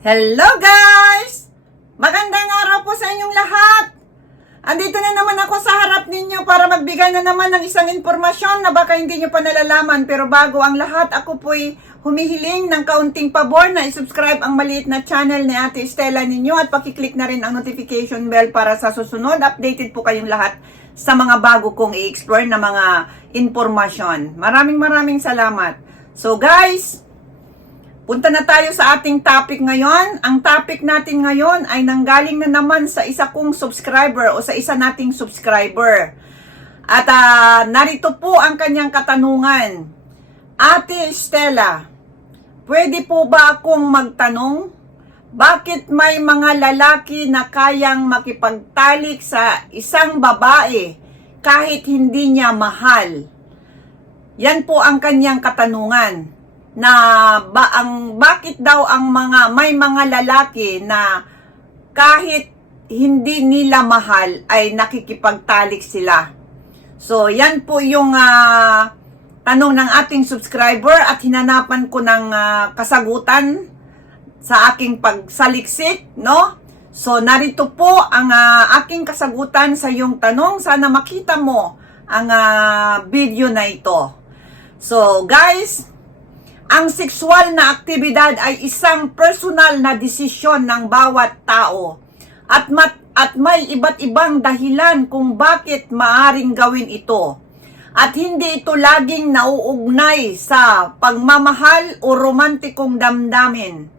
Hello guys! Magandang araw po sa inyong lahat! Andito na naman ako sa harap ninyo para magbigay na naman ng isang impormasyon na baka hindi nyo pa nalalaman pero bago ang lahat ako po'y humihiling ng kaunting pabor na isubscribe ang maliit na channel ni Ate Estela ninyo at pakiclick na rin ang notification bell para sa susunod updated po kayong lahat sa mga bago kong i-explore na mga impormasyon. Maraming maraming salamat. So guys, Punta na tayo sa ating topic ngayon. Ang topic natin ngayon ay nanggaling na naman sa isa kong subscriber o sa isa nating subscriber. At ah, narito po ang kanyang katanungan. Ate Stella, pwede po ba akong magtanong? Bakit may mga lalaki na kayang makipagtalik sa isang babae kahit hindi niya mahal? Yan po ang kanyang katanungan na ba ang bakit daw ang mga may mga lalaki na kahit hindi nila mahal ay nakikipagtalik sila. So, yan po yung ah, tanong ng ating subscriber at hinanapan ko ng ah, kasagutan sa aking pagsaliksik, no? So, narito po ang ah, aking kasagutan sa iyong tanong. Sana makita mo ang ah, video na ito. So, guys, ang sexual na aktibidad ay isang personal na desisyon ng bawat tao at mat at may iba't ibang dahilan kung bakit maaring gawin ito. At hindi ito laging nauugnay sa pagmamahal o romantikong damdamin.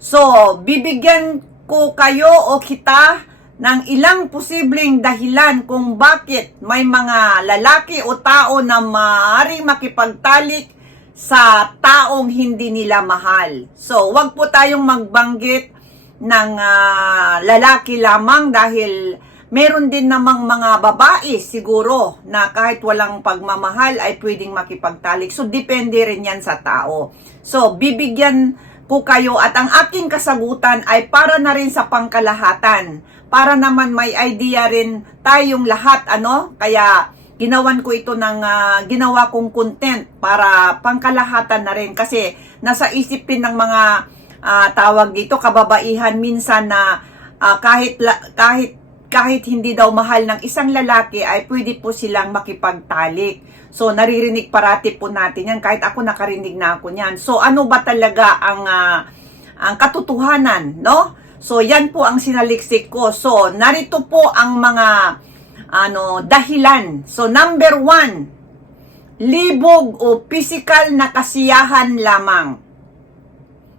So, bibigyan ko kayo o kita ng ilang posibleng dahilan kung bakit may mga lalaki o tao na maaaring makipagtalik sa taong hindi nila mahal. So, wag po tayong magbanggit ng ah, lalaki lamang dahil meron din namang mga babae siguro na kahit walang pagmamahal ay pwedeng makipagtalik. So, depende rin yan sa tao. So, bibigyan ko kayo at ang aking kasagutan ay para na rin sa pangkalahatan. Para naman may idea rin tayong lahat, ano? Kaya, ginawan ko ito ng ah, ginawa kong content para pangkalahatan na rin kasi nasa isip din ng mga ah, tawag dito kababaihan minsan na ah, kahit kahit kahit hindi daw mahal ng isang lalaki ay pwede po silang makipagtalik. So naririnig parati po natin yan kahit ako nakarinig na ako niyan. So ano ba talaga ang ah, ang katotohanan, no? So yan po ang sinaliksik ko. So narito po ang mga ano, dahilan. So, number one, libog o physical na kasiyahan lamang.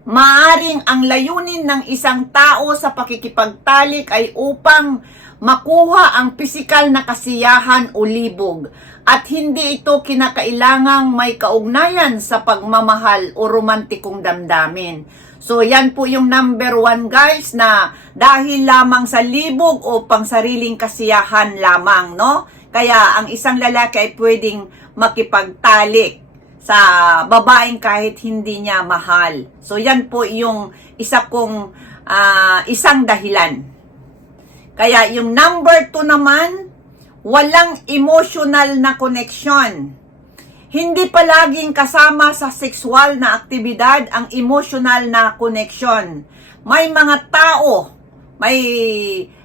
Maaring ang layunin ng isang tao sa pakikipagtalik ay upang makuha ang pisikal na kasiyahan o libog at hindi ito kinakailangang may kaugnayan sa pagmamahal o romantikong damdamin. So yan po yung number one guys na dahil lamang sa libog o pangsariling kasiyahan lamang, no? Kaya ang isang lalaki ay pwedeng makipagtalik sa babaeng kahit hindi niya mahal. So yan po yung isa kong ah, isang dahilan. Kaya yung number two naman, walang emotional na connection. Hindi palaging kasama sa sexual na aktibidad ang emotional na connection. May mga tao, may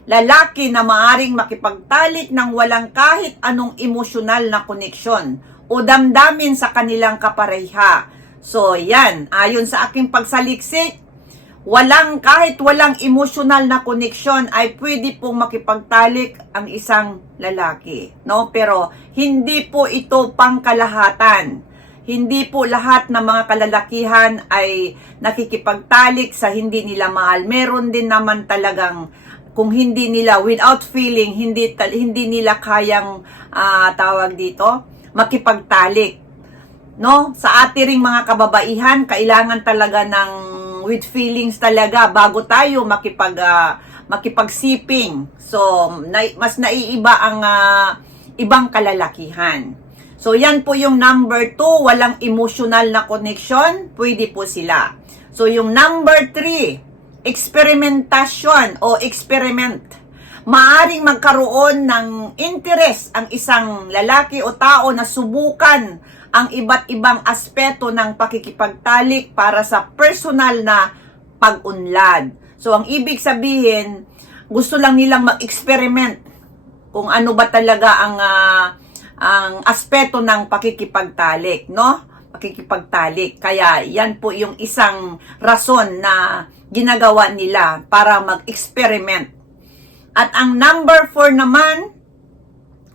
lalaki na maaring makipagtalik ng walang kahit anong emosyonal na koneksyon o damdamin sa kanilang kapareha. So, yan. Ayon sa aking pagsaliksik, walang kahit walang emosyonal na koneksyon ay pwede pong makipagtalik ang isang lalaki, no? Pero hindi po ito pangkalahatan. Hindi po lahat ng mga kalalakihan ay nakikipagtalik sa hindi nila mahal. Meron din naman talagang kung hindi nila without feeling, hindi hindi nila kayang ah, tawag dito, makipagtalik. No? Sa ating mga kababaihan, kailangan talaga ng with feelings talaga bago tayo makipag ah, makipagsiping. So, na- mas naiiba ang ah, ibang kalalakihan. So, yan po yung number two, walang emotional na connection, pwede po sila. So, yung number three, experimentation o experiment. Maaring magkaroon ng interest ang isang lalaki o tao na subukan ang iba't ibang aspeto ng pakikipagtalik para sa personal na pag-unlad. So, ang ibig sabihin, gusto lang nilang mag-experiment kung ano ba talaga ang ah, ang aspeto ng pakikipagtalik, no? Pakikipagtalik. Kaya yan po yung isang rason na ginagawa nila para mag-experiment. At ang number 4 naman,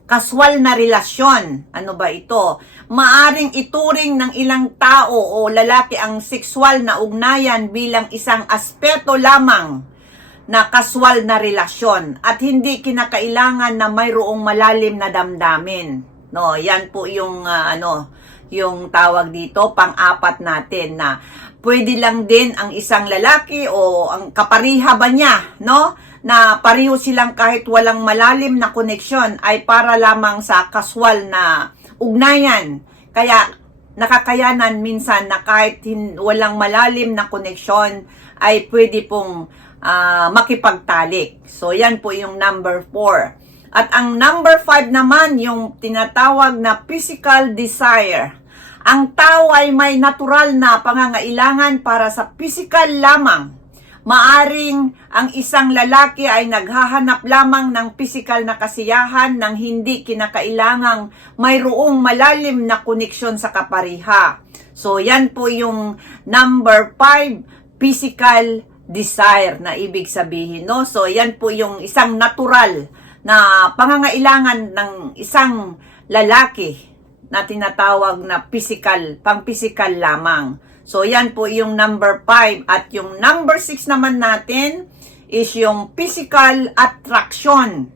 kaswal na relasyon. Ano ba ito? Maaring ituring ng ilang tao o lalaki ang sexual na ugnayan bilang isang aspeto lamang na kaswal na relasyon at hindi kinakailangan na mayroong malalim na damdamin. No, yan po yung ah, ano, yung tawag dito pang-apat natin na pwede lang din ang isang lalaki o ang kapariha ba niya, no? Na pareho silang kahit walang malalim na koneksyon ay para lamang sa kaswal na ugnayan. Kaya nakakayanan minsan na kahit hin- walang malalim na koneksyon ay pwede pong ah, makipagtalik. So yan po yung number 4. At ang number 5 naman yung tinatawag na physical desire. Ang tao ay may natural na pangangailangan para sa physical lamang. Maaring ang isang lalaki ay naghahanap lamang ng physical na kasiyahan nang hindi kinakailangang mayroong malalim na koneksyon sa kapariha. So yan po yung number 5, physical desire na ibig sabihin, no? So yan po yung isang natural na pangangailangan ng isang lalaki na tinatawag na physical, pang physical lamang. So, yan po yung number 5. At yung number 6 naman natin is yung physical attraction.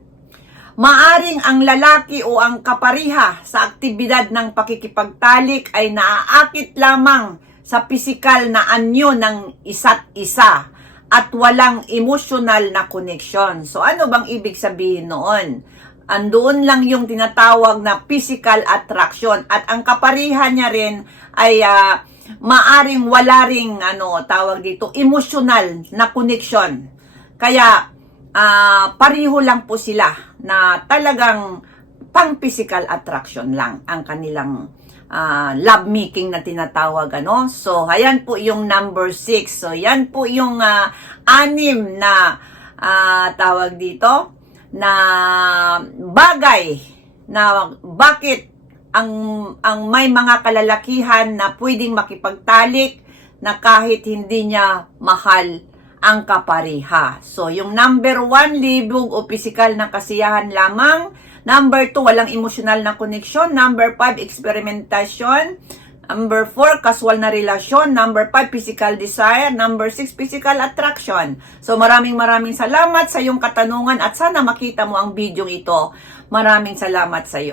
Maaring ang lalaki o ang kapariha sa aktibidad ng pakikipagtalik ay naaakit lamang sa pisikal na anyo ng isa't isa at walang emotional na connection. So ano bang ibig sabihin noon? Andoon lang yung tinatawag na physical attraction at ang kaparihan niya rin ay ah, maaring wala ring ano tawag dito emotional na connection. Kaya ah, pareho lang po sila na talagang pang physical attraction lang ang kanilang ah, love making na tinatawag ano. So ayan po yung number 6. So yan po yung ah, anim na ah, tawag dito na bagay na bakit ang ang may mga kalalakihan na pwedeng makipagtalik na kahit hindi niya mahal ang kapariha. So, yung number one, libog o pisikal na kasiyahan lamang. Number two, walang emosyonal na koneksyon. Number five, experimentation. Number 4, casual na relasyon. Number 5, physical desire. Number 6, physical attraction. So maraming maraming salamat sa iyong katanungan at sana makita mo ang video ito. Maraming salamat sa iyo.